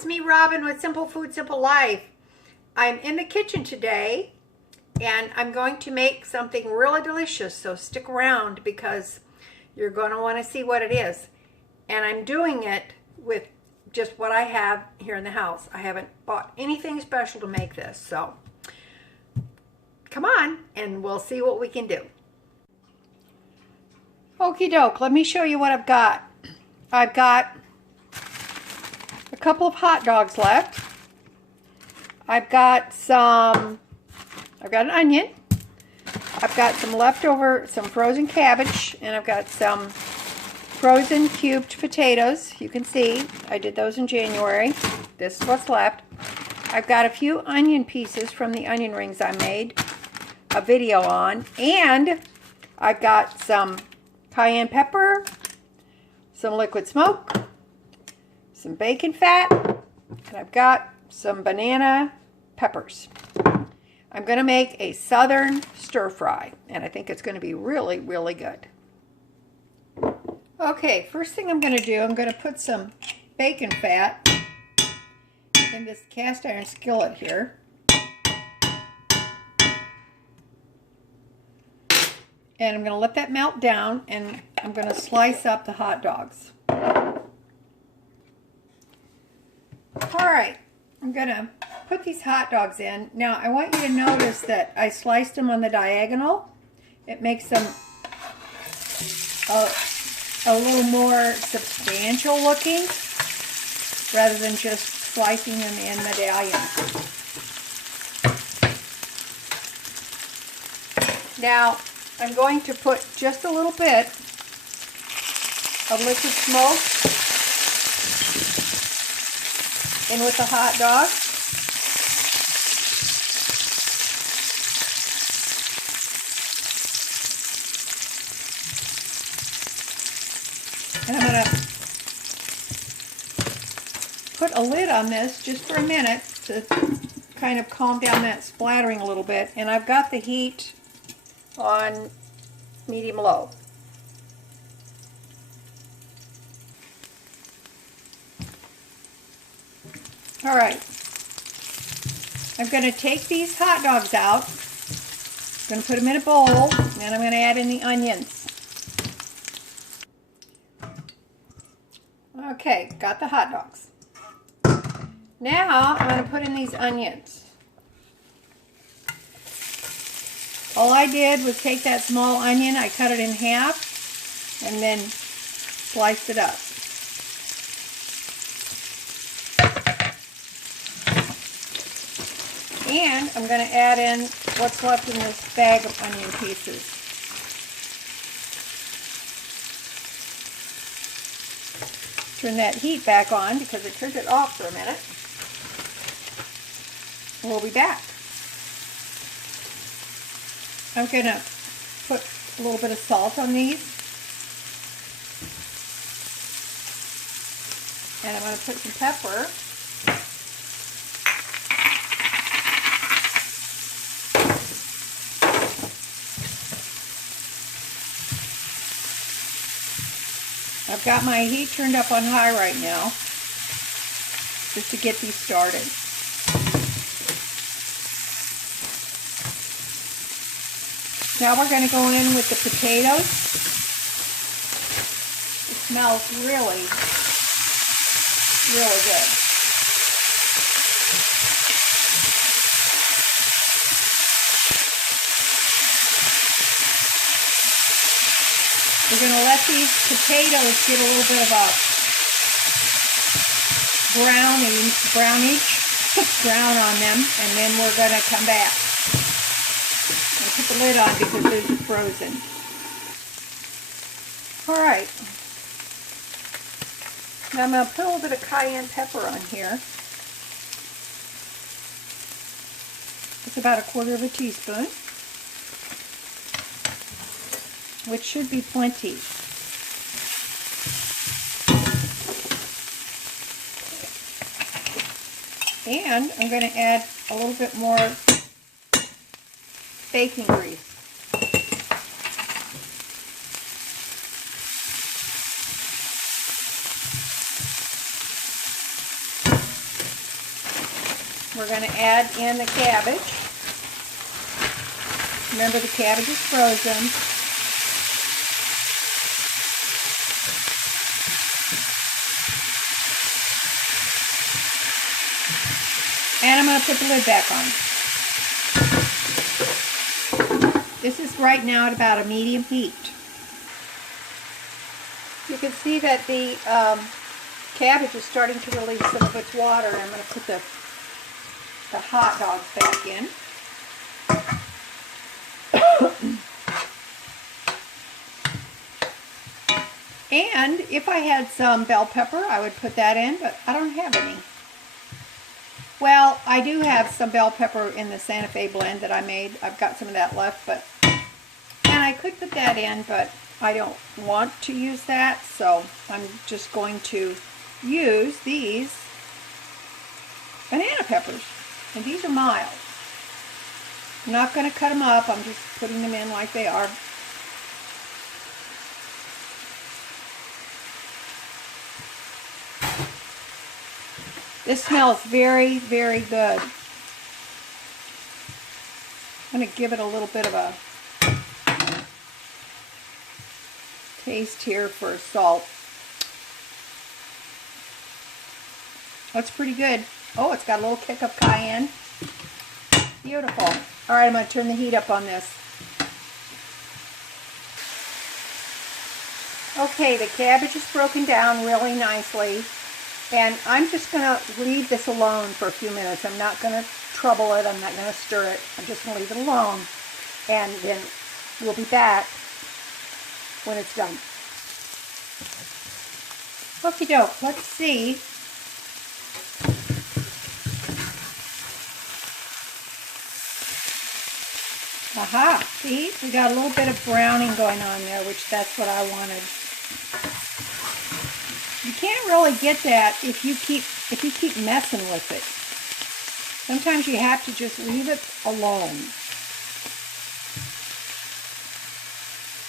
it's me, Robin, with Simple Food, Simple Life. I'm in the kitchen today, and I'm going to make something really delicious, so stick around because you're going to want to see what it is. And I'm doing it with just what I have here in the house. I haven't bought anything special to make this, so come on, and we'll see what we can do. Okie doke, let me show you what I've got. I've got a couple of hot dogs left. I've got an onion. I've got some leftover, some frozen cabbage, and I've got some frozen cubed potatoes. You can see I did those in January. This is what's left. I've got a few onion pieces from the onion rings I made a video on, and I've got some cayenne pepper, some liquid smoke, some bacon fat, and I've got some banana peppers. I'm going to make a southern stir fry, and I think it's going to be really, really good. Okay, first thing I'm going to do, I'm going to put some bacon fat in this cast iron skillet here. And I'm going to let that melt down, and I'm going to slice up the hot dogs. Alright, I'm going to put these hot dogs in. Now, I want you to notice that I sliced them on the diagonal. It makes them a little more substantial looking, rather than just slicing them in medallions. Now, I'm going to put just a little bit of liquid smoke in with the hot dog. And I'm going to put a lid on this just for a minute to kind of calm down that splattering a little bit. And I've got the heat on medium-low. All right, I'm going to take these hot dogs out. I'm going to put them in a bowl, and I'm going to add in the onions. Okay, got the hot dogs. Now I'm going to put in these onions. All I did was take that small onion, I cut it in half, and then sliced it up. And I'm going to add in what's left in this bag of onion pieces. Turn that heat back on because I turned it off for a minute. We'll be back. I'm going to put a little bit of salt on these. And I'm going to put some pepper. I've got my heat turned up on high right now, just to get these started. Now we're going to go in with the potatoes. It smells really, really good. We're going to let these potatoes get a little bit of a brownish brown on them, and then we're going to come back. I'll put the lid on because those are frozen. Alright. Now I'm going to put a little bit of cayenne pepper on here. It's about 1/4 teaspoon. Which should be plenty. And I'm going to add a little bit more baking grease. we're going to add in the cabbage. Remember, the cabbage is frozen. And I'm going to put the lid back on. This is right now at about a medium heat. You can see that the cabbage is starting to release some of its water. I'm going to put the hot dogs back in. And if I had some bell pepper, I would put that in, but I don't have any. Well, I do have some bell pepper in the Santa Fe blend that I made. I've got some of that left, and I could put that in, but I don't want to use that, so I'm just going to use these banana peppers, and these are mild. I'm not going to cut them up, I'm just putting them in like they are. This smells very, very good. I'm going to give it a little bit of a taste here for salt. That's pretty good. Oh, it's got a little kick of cayenne. Beautiful. All right, I'm going to turn the heat up on this. Okay, the cabbage is broken down really nicely. And I'm just going to leave this alone for a few minutes. I'm not going to trouble it. I'm not going to stir it. I'm just going to leave it alone. And then we'll be back when it's done. Okie doke. Let's see. Aha. See? We got a little bit of browning going on there, which that's what I wanted. You can't really get that if you keep messing with it. Sometimes you have to just leave it alone.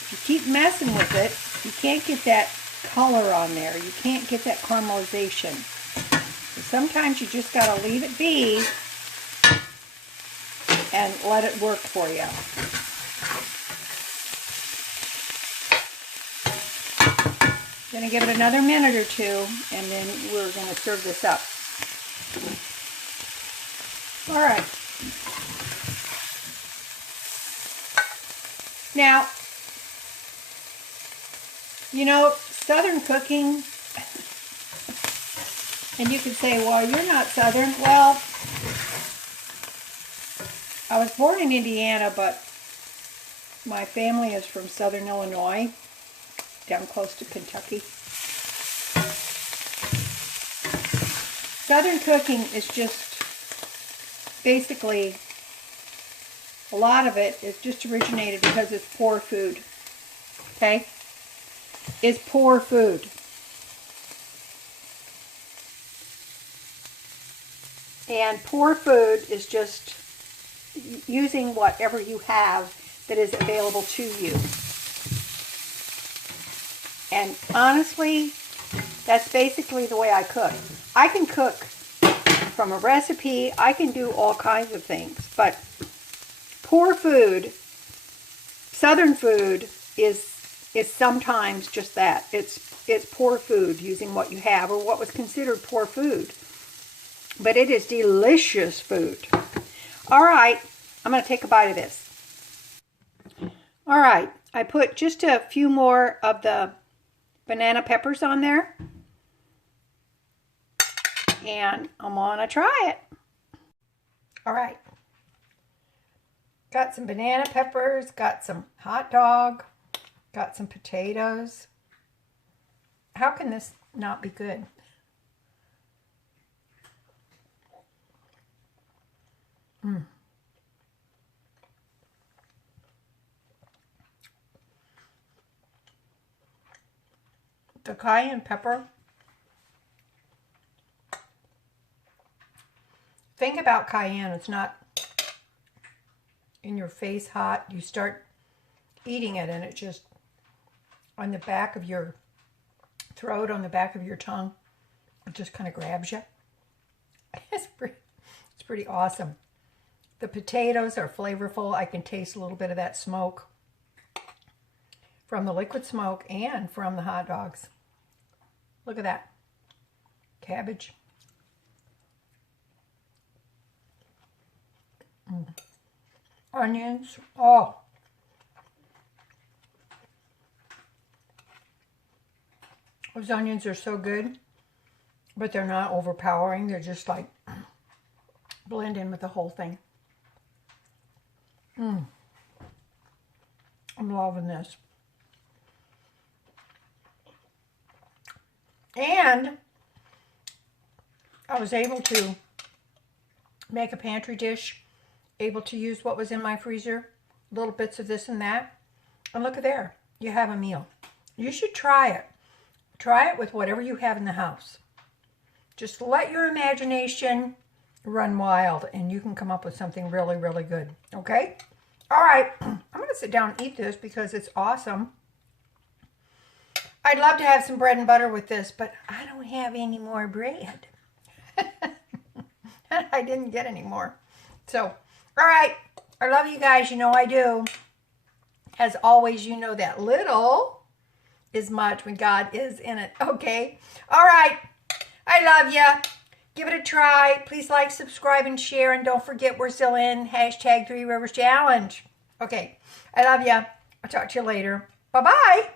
If you keep messing with it, you can't get that color on there. You can't get that caramelization. So sometimes you just got to leave it be and let it work for you. Going to give it another minute or two, and then we're going to serve this up. All right. Now, you know, Southern cooking, and you could say, well, you're not Southern. Well, I was born in Indiana, but my family is from Southern Illinois, down close to Kentucky. Southern cooking is just basically, a lot of it is just originated because it's poor food. Okay? It's poor food. And poor food is just using whatever you have that is available to you. And honestly, that's basically the way I cook. I can cook from a recipe. I can do all kinds of things. But poor food, Southern food, is sometimes just that. It's poor food using what you have, or what was considered poor food. But it is delicious food. All right, I'm going to take a bite of this. All right, I put just a few more of the banana peppers on there, and I'm gonna try it. All right, got some banana peppers, got some hot dog, got some potatoes. How can this not be good? The cayenne pepper. Think about cayenne. It's not in your face hot. You start eating it and it just, on the back of your throat, on the back of your tongue, it just kind of grabs you. It's pretty pretty awesome. The potatoes are flavorful. I can taste a little bit of that smoke from the liquid smoke and from the hot dogs. Look at that. Cabbage. Onions. Oh. Those onions are so good, but they're not overpowering. They're just like blend in with the whole thing. I'm loving this. And I was able to make a pantry dish, able to use what was in my freezer, little bits of this and that. And look at there, you have a meal. You should try it. Try it with whatever you have in the house. Just let your imagination run wild and you can come up with something really, really good. Okay? All right, I'm going to sit down and eat this because it's awesome. I'd love to have some bread and butter with this, but I don't have any more bread. I didn't get any more. So, all right, I love you guys. You know I do. As always, you know that little is much when God is in it. Okay? All right, I love you. Give it a try. Please like, subscribe, and share. And don't forget, we're still in #3Rivers Challenge. Okay. I love you. I'll talk to you later. Bye-bye.